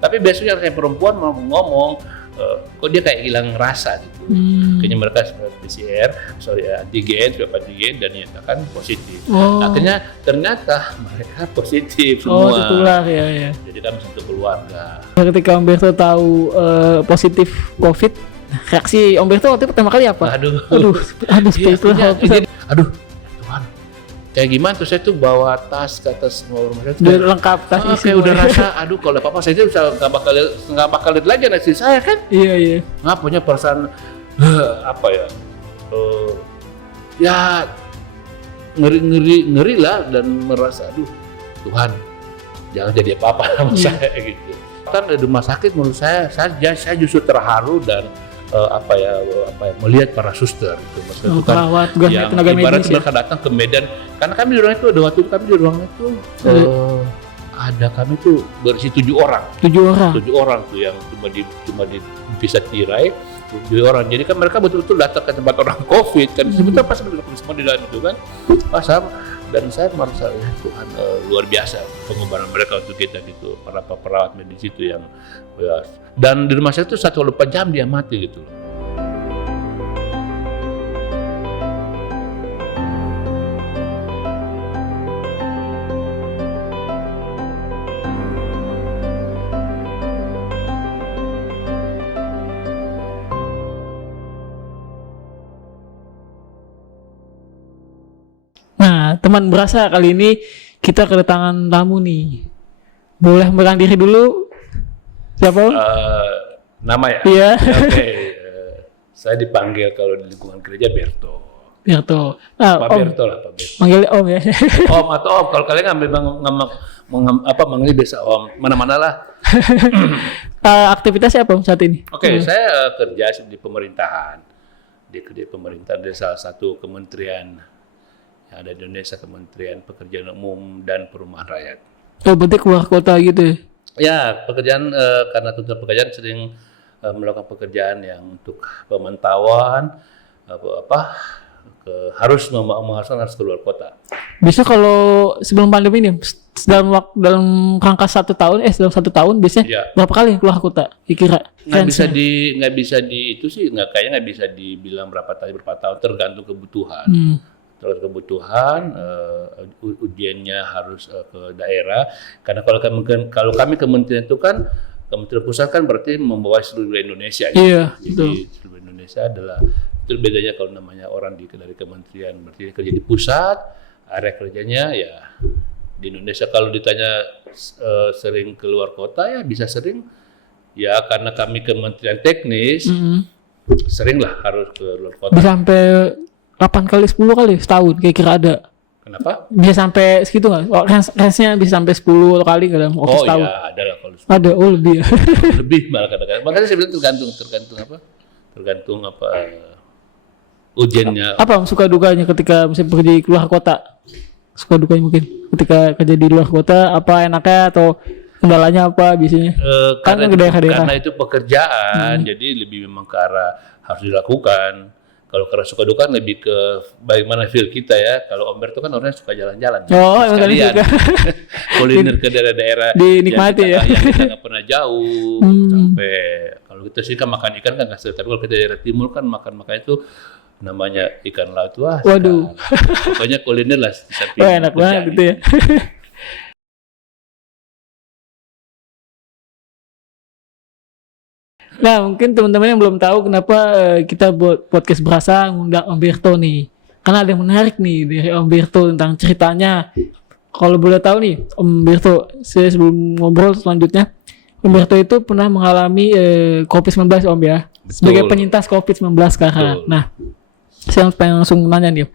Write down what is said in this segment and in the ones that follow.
Tapi biasanya yang perempuan mau ngomong, kok dia kayak hilang rasa gitu. Akhirnya mereka PCR, antigen, swab antigen dan dinyatakan positif. Akhirnya ternyata mereka positif semua. Tertular ya. Jadi kami satu keluarga. Ketika Om Berto tahu positif COVID, reaksi Om Berto waktu itu pertama kali apa? Aduh, seperti itu. Aduh, Tuhan. Kayak gimana tuh saya tuh bawa tas ke atas rumah saya. Udah lengkap tas isi. Udah rasa, aduh kalau apa-apa saya bisa nggak bakal lihat lagi anak saya kan. Iya. Nggak punya perasaan apa ya? Ya ngeri lah dan merasa aduh Tuhan jangan jadi apa-apa sama saya gitu. Kan di rumah sakit menurut saya justru terharu dan melihat para suster gitu. Maksudnya itu kan yang tenaga ibarat medis, mereka datang ke Medan karena kami di ruang itu ada waktu kami di ruang itu ada kami tuh berisi 7 orang tuh yang cuma dipisah tirai 7 orang. Jadi kan mereka betul-betul datang ke tempat orang COVID kan sebetulnya pas semua di dalam itu kan pasang. Dan saya merasa ya Tuhan luar biasa pengorbanan mereka untuk kita gitu, para perawat medis itu yang ya. Dan di rumah saya itu 1-4 jam dia mati gitu loh. Nah, teman berasa kali ini kita kedatangan tamu nih. Boleh memperkenalkan diri dulu? Siapa? Nama ya? Iya. Oke. Saya dipanggil kalau di lingkungan gereja Berto. Pak Berto lah, Pak Berto. Manggil Om ya? Om atau Om. Kalau kalian manggil biasa Om. Mana-mana lah. Aktivitasnya apa saat ini? Oke, saya kerja di pemerintahan. Di pemerintahan dari salah satu kementerian yang ada di Indonesia, Kementerian Pekerjaan Umum dan Perumahan Rakyat. Berarti keluar kota gitu ya? Ya, pekerjaan karena tuntutan pekerjaan sering melakukan pekerjaan yang untuk pemantauan harus keluar kota. Bisa kalau sebelum pandemi ini dalam rangka 1 tahun dalam 1 tahun biasanya berapa kali keluar kota kira-kira? Nggak bisa dibilang berapa tahun tergantung kebutuhan. Ujiannya harus ke daerah karena kalau kami kementerian itu kan kementerian pusat kan berarti membawa seluruh Indonesia. Iya, jadi seluruh Indonesia adalah itu bedanya kalau namanya orang dari kementerian berarti kerja di pusat, area kerjanya ya di Indonesia. Kalau ditanya sering keluar kota ya bisa sering ya karena kami kementerian teknis sering lah harus keluar kota. Bisa sampai 8 kali, 10 kali setahun kira-kira ada. Kenapa? Bisa sampai segitu nggak? Range-nya bisa sampai 10 kali dalam waktu setahun? Oh iya, ada lah kalau 10. Ada, lebih ya? Lebih malah kadang-kadang. Makanya saya bilang tergantung ujiannya. Apa suka dukanya ketika misalnya pergi keluar kota? Suka dukanya mungkin ketika kerja di luar kota, apa enaknya atau kendalanya apa biasanya? Karena itu pekerjaan, jadi lebih memang ke arah harus dilakukan. Kalau karena suka duka lebih ke bagaimana feel kita ya. Kalau Om Berto kan orangnya suka jalan-jalan. Sekalian kuliner ke daerah-daerah dinikmati yang kita nggak pernah jauh. Sampai kalau kita sih kan makan ikan kan nggak sering. Tapi kalau kita daerah timur kan makan itu namanya ikan laut. Waduh. Pokoknya kuliner lah. Enak banget gitu ya. Nah, mungkin teman-teman yang belum tahu kenapa kita buat podcast berasa ngundang Om Berto nih. Karena ada yang menarik nih dari Om Berto tentang ceritanya. Kalau boleh tahu nih, Om Berto, saya sebelum ngobrol selanjutnya, Om Berto itu pernah mengalami COVID-19 Om ya. Betul. Sebagai penyintas COVID-19 sekarang. Nah, saya pengen langsung nanya nih.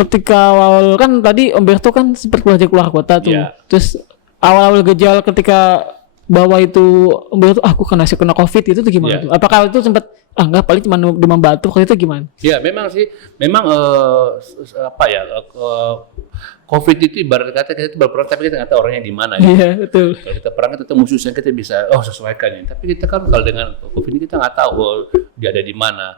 Ketika awal kan tadi Om Berto kan sempat keluar kota tuh. Yeah. Terus awal-awal gejala ketika bahwa itu Om Berto aku kena COVID itu gimana tuh? Apakah itu sempat enggak paling cuma demam batuk itu gimana? Ya memang sih, COVID itu ibarat kata kita berperang tapi kita nggak tahu orangnya di mana. Iya betul. Kalau kita perang kita musuhnya kita bisa sesuaikan ya. Tapi kita kan kalau dengan COVID ini kita nggak tahu dia ada di mana.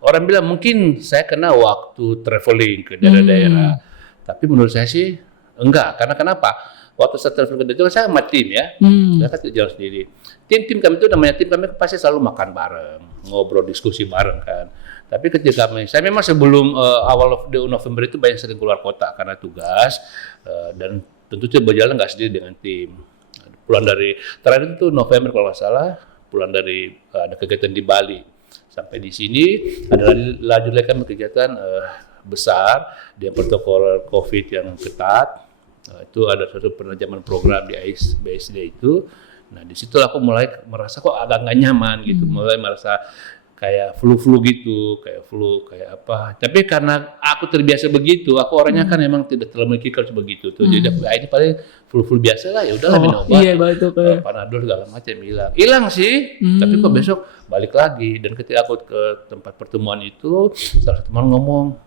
Orang bilang mungkin saya kena waktu traveling ke daerah-daerah. Tapi menurut saya sih enggak. Karena kenapa? waktu saya telepon ke dia itu saya sama tim ya, saya kan tidak jalan sendiri. Tim kami itu namanya tim kami pasti selalu makan bareng, ngobrol diskusi bareng kan. Tapi ketika saya memang sebelum awal November itu banyak sering keluar kota karena tugas dan tentu saja berjalan nggak sendiri dengan tim. Pulang dari terakhir itu November kalau nggak salah, pulang dari ada kegiatan di Bali sampai di sini ada lanjut lagi kami kegiatan besar dengan protokol COVID yang ketat. Itu ada satu penajaman program di BSD itu. Nah di situ aku mulai merasa kok agak nggak nyaman gitu, mulai merasa kayak flu gitu, kayak apa. Tapi karena aku terbiasa begitu, aku orangnya kan memang tidak terlalu memikirkan begitu tuh. Jadi ini paling flu biasa lah, ya udahlah minum obat. Iya, itu kayak Panadol segala macam hilang sih. Tapi kok besok balik lagi. Dan ketika aku ke tempat pertemuan itu, salah satu teman ngomong,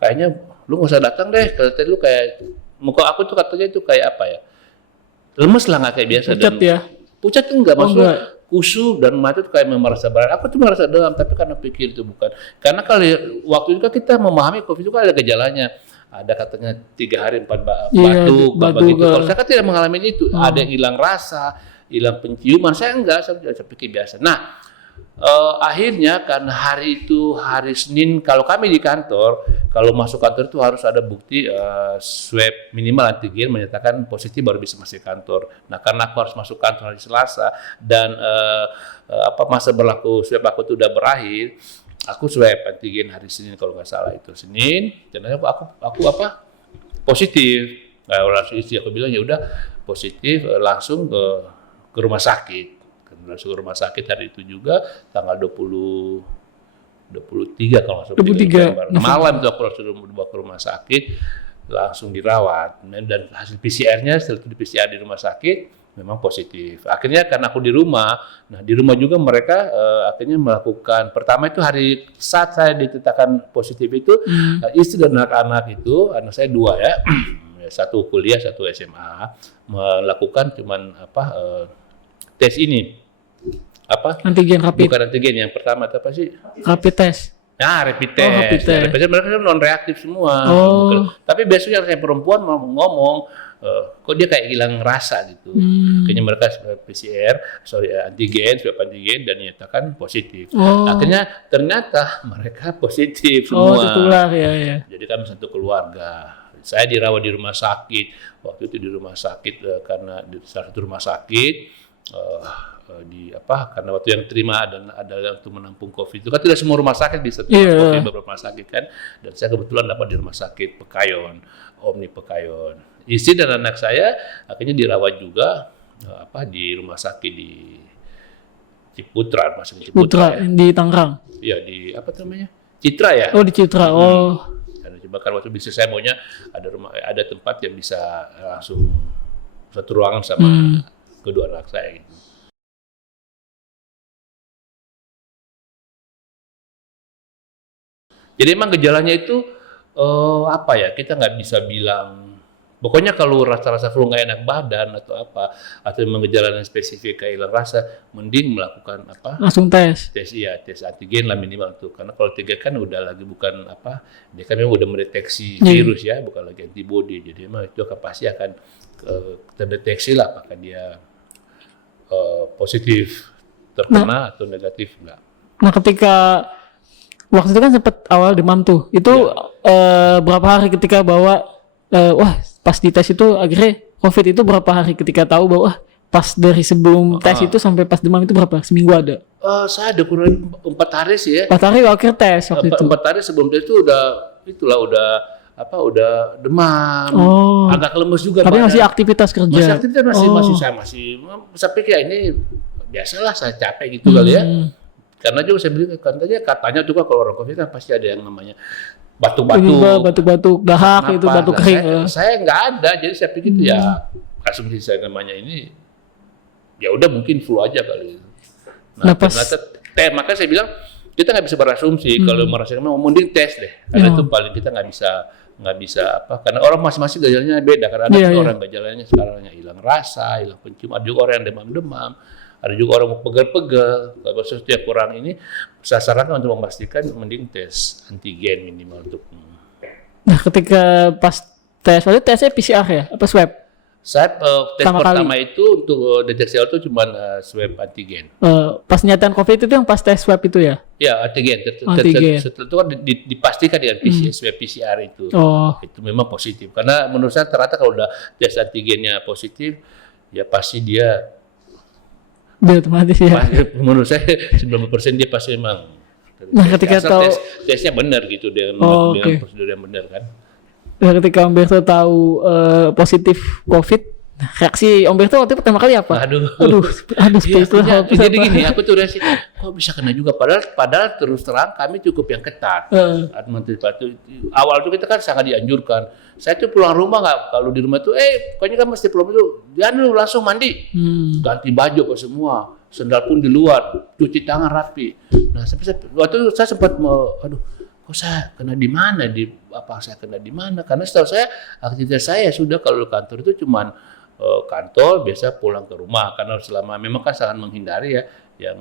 kayaknya lu nggak usah datang deh. Kalau lu kayak muka aku tuh katanya itu kayak apa ya? Lemes lah nggak kayak biasa. pucat ya? Pucat enggak, maksudnya kusut dan mata itu kayak merasa berat. Aku tuh merasa demam, tapi karena pikir itu bukan. Karena kalau waktu itu kan kita memahami COVID itu kan ada gejalanya. Ada katanya 3 hari 4 batuk, gitu. Kalau saya kan tidak mengalami itu. Ada yang hilang rasa, hilang penciuman. Saya enggak, saya pikir biasa. Nah, akhirnya karena hari itu hari Senin, kalau kami di kantor, kalau masuk kantor itu harus ada bukti swab minimal antigen menyatakan positif baru bisa masuk kantor. Nah karena aku harus masuk kantor hari Selasa dan masa berlaku swab aku itu udah berakhir, aku swab antigen hari Senin kalau nggak salah itu Senin. Dan aku positif. Nah, langsung istri aku bilang ya udah positif, langsung ke rumah sakit. Langsung ke rumah sakit hari itu juga tanggal 23 kalau nggak salah. 23 malam itu aku langsung dibawa ke rumah sakit, langsung dirawat. Dan hasil PCR-nya setelah itu di PCR di rumah sakit memang positif. Akhirnya karena aku di rumah, nah di rumah juga mereka akhirnya melakukan pertama itu hari saat saya ditetapkan positif itu istri dan anak-anak itu, anak saya 2 ya, satu kuliah satu SMA melakukan cuman tes ini. Antigen rapid. Bukan antigen, yang pertama apa sih? Rapid test. Nah, rapid test. Rapid test mereka non reaktif semua. Tapi besoknya saya perempuan mau ngomong, kok dia kayak hilang rasa gitu. Akhirnya mereka PCR, antigen, swab antigen dan dinyatakan positif. Akhirnya ternyata mereka positif semua. Tertular ya. Jadi kami satu keluarga. Saya dirawat di rumah sakit. Waktu itu di rumah sakit karena di salah satu rumah sakit. Karena waktu yang terima dan adalah untuk menampung COVID itu kan tidak semua rumah sakit bisa COVID, beberapa rumah sakit kan, dan saya kebetulan dapat di rumah sakit Pekayon, Omni Pekayon. Istri dan anak saya akhirnya dirawat juga di rumah sakit di Ciputra, Ciputra ya? Di Tangerang. Iya di namanya Citra ya. Di Citra. Karena bahkan waktu bisnis saya maunya ada tempat yang bisa langsung satu ruangan sama kedua anak saya gitu. Jadi emang gejalanya itu kita nggak bisa bilang. Pokoknya kalau rasa-rasa flu nggak enak badan atau atau memang gejalanya spesifik kayak hilang rasa, mending melakukan langsung tes antigen lah minimal tuh. Karena kalau antigen kan udah lagi bukan dia kan memang udah mendeteksi virus ya, bukan lagi antibody. Jadi memang itu pasti akan terdeteksi lah apakah dia positif terkena atau negatif enggak. Nah ketika waktu itu kan sempat awal demam tuh, itu berapa hari ketika pas di tes itu akhirnya COVID itu berapa hari ketika tahu bahwa pas dari sebelum tes itu sampai pas demam itu berapa? Seminggu ada? Saya ada kurang 4 hari sih ya. 4 hari akhir tes waktu itu. 4 hari sebelum tes itu udah demam, agak lemes juga. Tapi masih aktivitas kerja. Masih aktivitas masih saya pikir ini biasalah saya capek gitu kali ya. Karena juga saya bilang katanya juga kalau orang COVID kan pasti ada yang namanya batuk-batuk, dahak itu batuk kering. Saya nggak ada, jadi saya pikir itu ya asumsi saya namanya ini ya udah mungkin flu aja kali. Nah ternyata makanya saya bilang kita nggak bisa berasumsi kalau merasakan mending tes deh, karena itu paling kita nggak bisa karena orang masing-masing gejalanya beda. Karena ada orang gejalanya sekarang yang hilang rasa, hilang penciuman, ada juga orang yang demam-demam. Ada juga orang pegel-pegel. Kalau setiap orang ini saya sarankan untuk memastikan mending tes antigen minimal untuk. Nah, ketika pas tes, tesnya PCR ya? Apa swab? Saya tes Pertama pertama itu untuk deteksi awal itu cuma swab antigen. Pas nyataan COVID itu yang pas tes swab itu ya? Ya antigen. Antigen. Setelah itu kan dipastikan dengan swab PCR itu. Oh, Itu memang positif. Karena menurut saya ternyata kalau udah tes antigennya positif, ya pasti dia, udah otomatis ya. menurut saya 90% dia pasti memang. Nah, ketika asal tahu tesnya benar gitu dengan oke. prosedur yang benar kan. Nah, ketika Om Berto tahu positif COVID, reaksi Om Berto waktu itu pertama kali apa? Aduh, Seperti itu. jadi gini, aku tuh reaksi, kok bisa kena juga? Padahal terus terang kami cukup yang ketat. Administratif itu awal tuh kita kan sangat dianjurkan. Saya tuh pulang rumah nggak, kalau di rumah tuh, pokoknya kan mesti pulang itu, jangan dulu langsung mandi, ganti baju kok semua, sendal pun di luar, cuci tangan rapi. Nah, waktu itu saya sempat kok saya kena di mana? Saya kena di mana? Karena setahu saya aktivitas saya sudah kalau di kantor itu cuman kantor, biasa pulang ke rumah karena selama memang kan sangat menghindari ya yang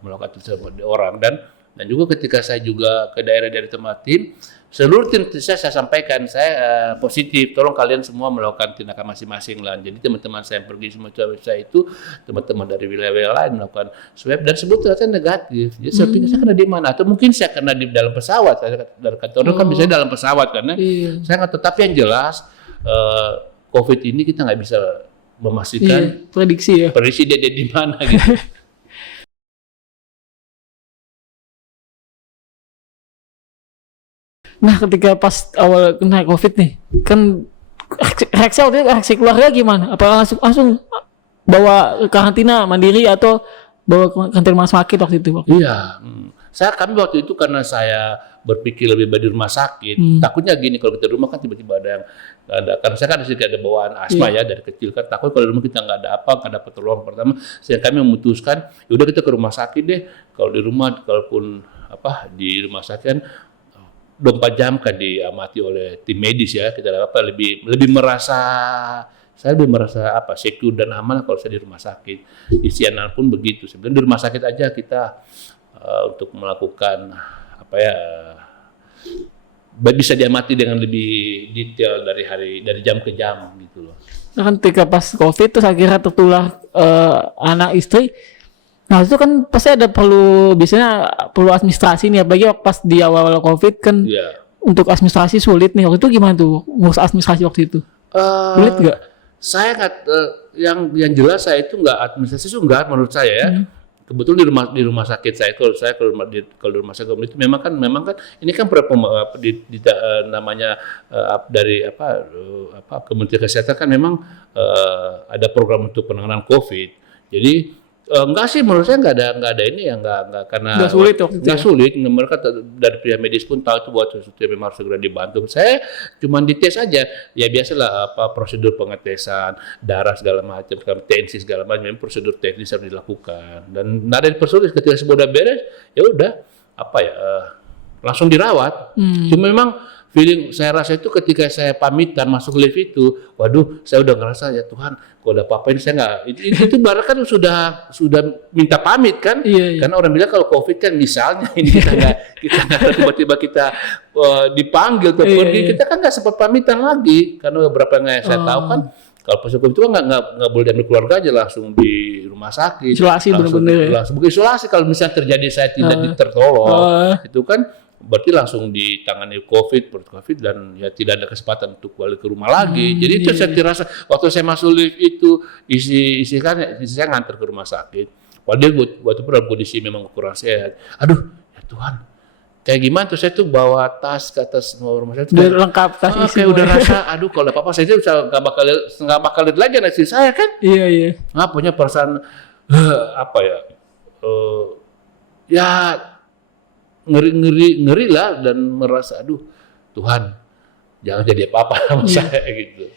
melakukan aktivitas orang dan juga ketika saya juga ke daerah-daerah tempat tim, seluruh tim saya sampaikan saya positif, tolong kalian semua melakukan tindakan masing-masing lah. Jadi teman-teman saya yang pergi semua saya itu teman-teman dari wilayah lain melakukan swab dan sebetulnya saya negatif. Jadi saya pikir saya kena di mana? Atau mungkin saya kena di dalam pesawat. Saya dari kantor kan bisa dalam pesawat karena saya nggak. Tetapi yang jelas COVID ini kita nggak bisa memastikan prediksi dia di mana gitu. Nah, ketika pas awal kena COVID nih, kan reaksi waktu itu reaksi keluarga gimana? Apakah langsung bawa karantina mandiri atau bawa karantina rumah sakit waktu itu? Iya, kami waktu itu karena saya berpikir lebih baik di rumah sakit. Takutnya gini, kalau kita di rumah kan tiba-tiba karena saya kan ada bawaan asma ya dari kecil kan, takut kalau di rumah kita nggak ada dapat pertolongan pertama. Sehingga kami memutuskan, yaudah kita ke rumah sakit deh. Kalau di rumah, kalaupun di rumah sakit kan 24 jam kan diamati oleh tim medis ya, kita lebih merasa secure dan aman kalau saya di rumah sakit. Isianan pun begitu. Sebenarnya di rumah sakit aja kita untuk melakukan bisa diamati dengan lebih detail dari jam ke jam gitu loh. Nah, kan ketika pas COVID terus akhirnya tertular anak istri. Nah, itu kan pasti biasanya perlu administrasi nih, apalagi pas di awal COVID kan untuk administrasi sulit nih. Waktu itu gimana tuh ngurus administrasi waktu itu? Sulit nggak? Saya nggak, yang jelas saya itu nggak administrasi itu nggak menurut saya ya. Kebetulan di rumah sakit saya kalau di rumah sakit itu memang kan ini kan namanya dari Kementerian Kesehatan kan memang ada program untuk penanganan COVID. Jadi enggak sih, menurut saya enggak ada ini ya, enggak karena enggak sulit waktu itu. Enggak sulit, mereka dari pihak medis pun tahu itu buat sesuatu yang memang harus segera dibantu. Saya cuma dites aja, ya biasalah prosedur pengetesan darah segala macam, tensi segala macam, memang prosedur teknis harus dilakukan dan ada prosedur ketika sudah beres, ya udah langsung dirawat. Cuma memang feeling saya rasa itu ketika saya pamitan masuk lift itu, waduh, saya udah ngerasa ya Tuhan, kalau ada apa-apa ini saya nggak, itu baru kan sudah minta pamit kan, karena orang bilang kalau COVID kan misalnya ini kita nggak tiba-tiba kita dipanggil atau pergi, kita kan nggak sempat pamitan lagi, karena beberapa yang saya tahu kan. Kalau pas COVID itu kan nggak boleh diambil keluarga aja, langsung di rumah sakit. Isolasi benar-benar. Langsung isolasi kalau misalnya terjadi saya tidak tertolong, itu kan berarti langsung ditangani COVID dan ya tidak ada kesempatan untuk balik ke rumah lagi. Jadi itu saya terasa waktu saya masuk lift itu isi saya nganter ke rumah sakit. Padahal waktu itu dalam kondisi memang kurang sehat. Aduh, ya Tuhan. Kayak gimana tuh saya tuh bawa tas ke atas rumah sakit. Udah lengkap tas isi. Kayak udah rasa aduh kalau apa-apa saya itu nggak bakal lihat lagi anak istri saya kan. Iya. Nggak punya perasaan ya ngeri lah dan merasa aduh Tuhan jangan jadi apa-apa sama saya gitu.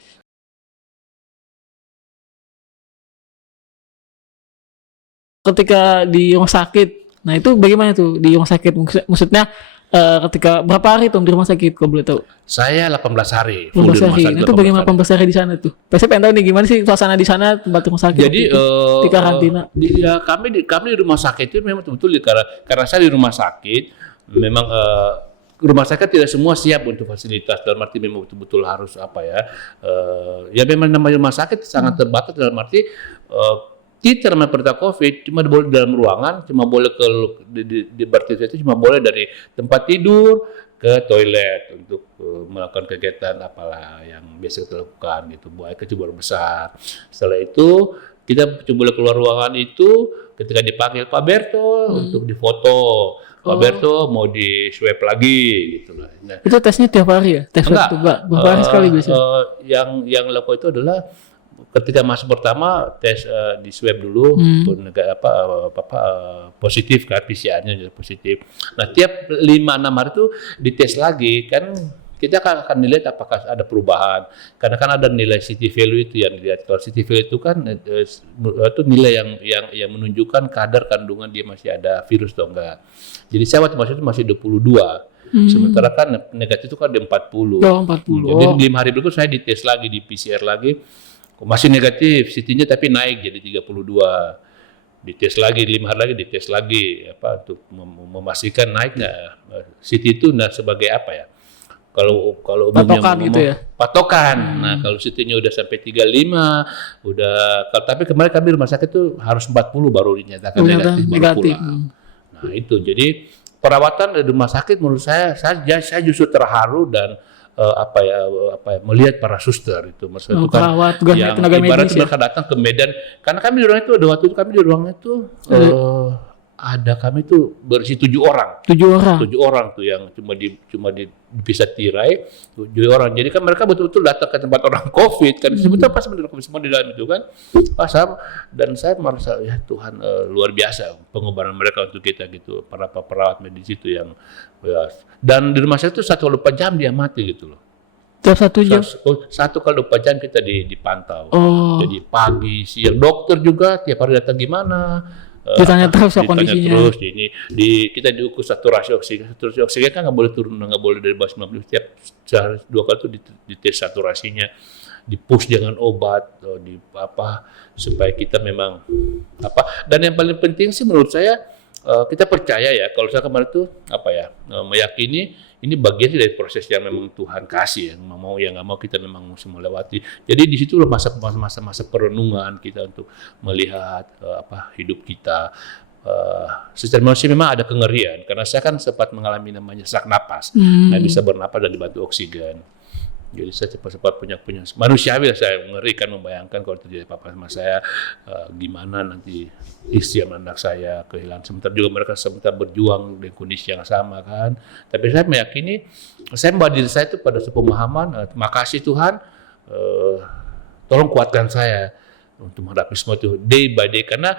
Ketika di rumah sakit, nah itu bagaimana tuh di rumah sakit? Maksudnya ketika berapa hari tuh di rumah sakit kalau boleh tahu? Saya 18 hari. 18 hari. Itu bagaimana 18 hari di sana tuh? Saya pengen tahu nih gimana sih suasana di sana tempat rumah sakit. Jadi di karantina. Kami di rumah sakit itu memang betul karena saya di rumah sakit memang rumah sakit tidak semua siap untuk fasilitas, dalam arti memang betul-betul harus ya memang namanya rumah sakit sangat terbatas, dalam arti kita namanya penderita COVID cuma boleh dalam ruangan, cuma boleh di berarti itu cuma boleh dari tempat tidur ke toilet untuk melakukan kegiatan apalah yang biasa kita lakukan gitu, buang air kecil buang besar. Setelah itu kita cuma boleh keluar ruangan itu ketika dipanggil Pak Berto untuk difoto. Pak Berto mau di swab lagi gitu lah. Nah, itu tesnya tiap hari ya? Tes swab itu berapa hari sekali biasanya? Yang lakukan itu adalah ketika masuk pertama tes di swab dulu pun positif kan, PCR-nya jadi positif. Nah tiap 5-6 hari itu dites lagi kan, kita akan dilihat apakah ada perubahan, karena kan ada nilai city value itu yang dilihat. Kalau city value itu kan itu nilai yang menunjukkan kadar kandungan dia masih ada virus atau enggak. Jadi saya waktu masuk itu masih 22. Sementara kan negatif itu kan ada 40. Oh, 40. Jadi 5 hari berikut saya dites lagi, di PCR lagi, masih negatif, CT-nya tapi naik jadi 32. Dites lagi 5 hari lagi, dites lagi untuk memastikan naik nggak CT itu. Nah sebagai apa ya? Kalau umumnya patokan gitu ya. Patokan. Nah kalau CT-nya udah sampai 35, tapi kemarin kami rumah sakit itu harus 40 baru dinyatakan negatif baru pulang. Nah itu jadi perawatan di rumah sakit menurut saya justru terharu dan melihat para suster itu, maksudnya itu kan yang ibarat mereka datang ke Medan, karena kami di ruangan itu waktu itu kami di ruangan itu kami tuh berisi 7 orang. 7 orang tuh yang cuma dipisah tirai, 7 orang. Jadi kan mereka betul-betul datang ke tempat orang COVID kan. Sebetulnya pas COVID semua di dalam itu kan. Dan saya merasa ya Tuhan luar biasa pengorbanan mereka untuk kita gitu. Para perawat medis itu yang dan di rumah saya itu 1 kali 24 jam dia mati gitu loh. Tiap 1 jam? 1 kali 24 jam kita dipantau. Jadi pagi, siang, dokter juga tiap hari datang gimana. Ditanya terus kondisinya. Terus kita diukur saturasi oksigen. Saturasi oksigen kan nggak boleh turun, nggak boleh dari bawah 90. Setiap sehari 2 kali itu dites saturasinya, dipush dengan obat, supaya kita memang Dan yang paling penting sih menurut saya kita percaya ya, kalau saya kemarin itu meyakini ini bagian dari proses yang memang Tuhan kasih, yang nggak mau kita memang mesti melewati. Jadi di situ masa perenungan kita untuk melihat hidup kita. Secara manusia memang ada kengerian, karena saya kan sempat mengalami namanya sesak napas, nggak bisa bernapas dan dibantu oksigen. Jadi saya cepat-cepat punya manusiawi lah, saya mengerikan membayangkan kalau terjadi apa-apa sama saya, gimana nanti istri dan anak saya kehilangan. Sementara juga mereka berjuang dengan kondisi yang sama kan. Tapi saya meyakini, saya membawa diri saya itu pada sebuah pemahaman, makasih Tuhan, tolong kuatkan saya untuk menghadapi semua itu day by day. Karena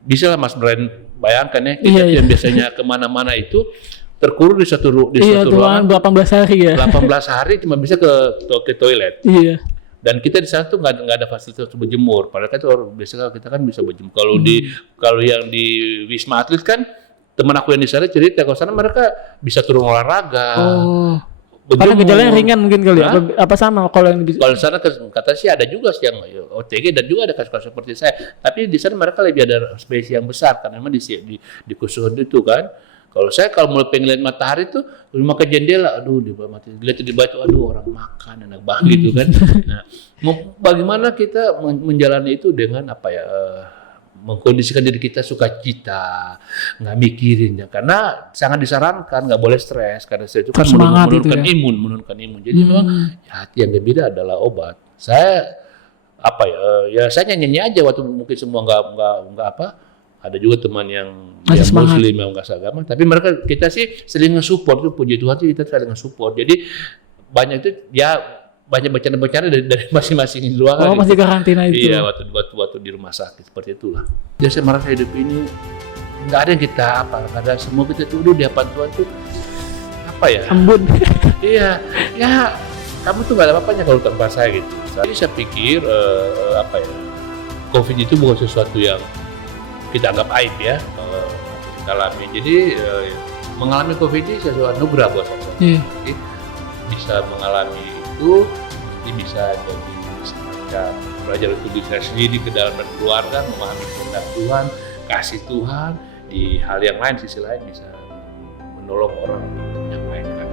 bisa lah Mas Brian bayangkan ya, kita yang biasanya kemana-mana itu terkurung di satu ruangan 18 hari ya. 18 hari cuma bisa ke toilet. Iya. Dan kita di sana tuh nggak ada fasilitas untuk berjemur. Padahal kan biasanya kita kan bisa berjemur. Kalau yang di Wisma Atlet kan, teman aku yang di sana cerita kalau sana mereka bisa turun olahraga. Karena gejalanya ringan mungkin kali ya. Apa sama kalau yang kalau sana kata sih ada juga sih yang OTG dan juga ada kasus-kasus seperti saya. Tapi di sana mereka lebih ada space yang besar karena memang di khusus itu kan. Kalau saya mulai pengen lihat matahari tuh cuma ke jendela, lihat di batu, orang makan enak banget gitu kan. Nah, bagaimana kita menjalani itu dengan mengkondisikan diri kita sukacita, nggak mikirin ya, karena sangat disarankan nggak boleh stres, karena stres itu kan menurunkan imun. Jadi memang hati yang gembira adalah obat. Saya saya nyanyi aja waktu mungkin semua nggak ada juga teman yang Muslim yang nggak seagama, tapi kita sih saling nge-support, itu puji Tuhan sih kita saling nge-support. Jadi banyak bercanda-bercanda dari masing-masing di ruangan. Masih karantina itu. Iya, waktu di rumah sakit seperti itulah. Jadi saya merasa hidup ini nggak ada yang kita nggak ada, semua kita tuh di hadapan Tuhan tuh Ambun. Iya, ya kamu tuh nggak ada apa-apanya kalau tanpa saya gitu. Jadi saya pikir COVID itu bukan sesuatu yang kita anggap aib ya, kita alami. Jadi mengalami COVID ini sesuatu anugerah buat saya. Jadi bisa mengalami itu, jadi bisa jadi semacam belajar untuk diri saya sendiri, ke dalam dan keluarga, memahami kehendak Tuhan, kasih Tuhan. Di hal yang lain, sisi lain bisa menolong orang yang lain kan.